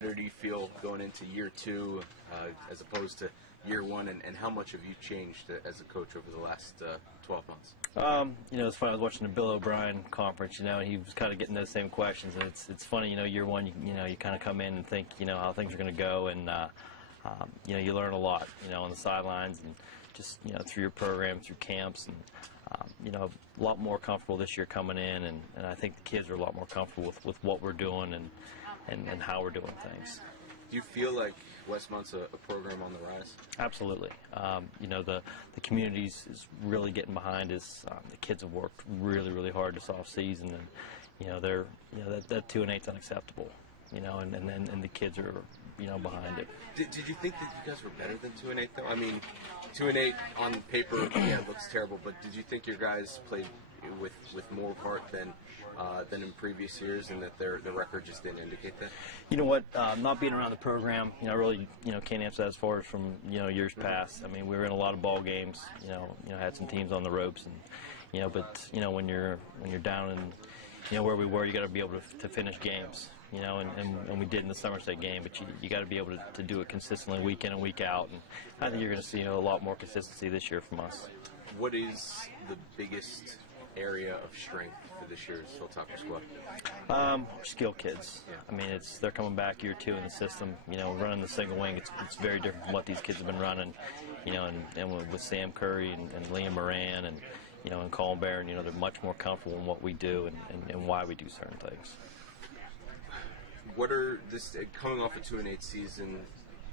Better do you feel going into year two as opposed to year one, and how much have you changed as a coach over the last 12 months? It's funny. I was watching the Bill O'Brien conference, and he was kind of getting those same questions. And it's funny, year one, you kind of come in and think, how things are going to go, and you learn a lot, on the sidelines and just, through your program, through camps, and a lot more comfortable this year coming in, and I think the kids are a lot more comfortable with what we're doing and how we're doing things. Do you feel like Westmont's a program on the rise? Absolutely. The community is really getting behind us. The kids have worked really, really hard this off season, and that 2-8's unacceptable. And the kids are behind it. Did you think that you guys were better than 2-8 though? I mean, 2-8 on paper, yeah, it looks terrible. But did you think your guys played with more heart than in previous years, and that their record just didn't indicate that? You know what? Not being around the program, I really can't answer that as far as from years past. I mean, we were in a lot of ball games. Had some teams on the ropes, and but when you're down in where we were, you got to be able to finish games. And we did in the Summer State game, but you got to be able to do it consistently week in and week out, and I think you're going to see a lot more consistency this year from us. What is the biggest area of strength for this year's Phil squad? Skill kids. Yeah. I mean, they're coming back year two in the system. Running the single wing, it's very different from what these kids have been running. And with Sam Curry and Liam Moran and Colin Barron, they're much more comfortable in what we do and why we do certain things. What are coming off a 2-8 season?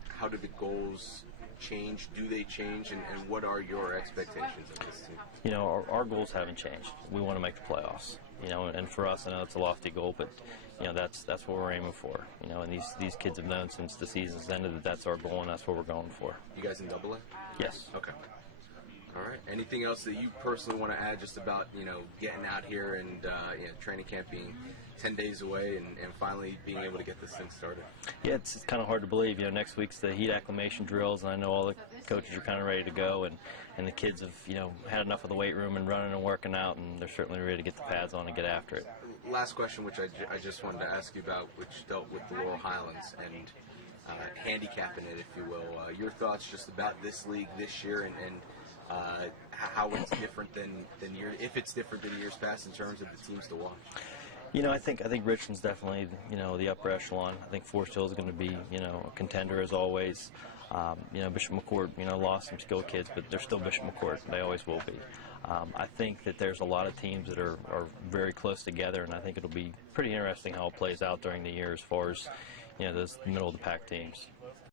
How do the goals change? Do they change? And what are your expectations of this team? Our goals haven't changed. We want to make the playoffs. And for us, I know it's a lofty goal, but that's what we're aiming for. And these kids have known since the season's ended that that's our goal, and that's what we're going for. You guys in AA? Yes. Okay. All right. Anything else that you personally want to add just about, getting out here and training camp being 10 days away and finally being able to get this thing started? Yeah, it's kind of hard to believe. Next week's the heat acclimation drills, and I know all the coaches are kind of ready to go, and the kids have, had enough of the weight room and running and working out, and they're certainly ready to get the pads on and get after it. Last question, which I just wanted to ask you about, which dealt with the Laurel Highlands and handicapping it, if you will. Your thoughts just about this league this year and how it's different than if it's different than years past in terms of the teams to watch. I think Richland's definitely the upper echelon. I think Forest Hill is going to be a contender as always. Bishop McCourt lost some skilled kids, but they're still Bishop McCourt. They always will be. I think that there's a lot of teams that are very close together, and I think it'll be pretty interesting how it plays out during the year as far as those middle of the pack teams.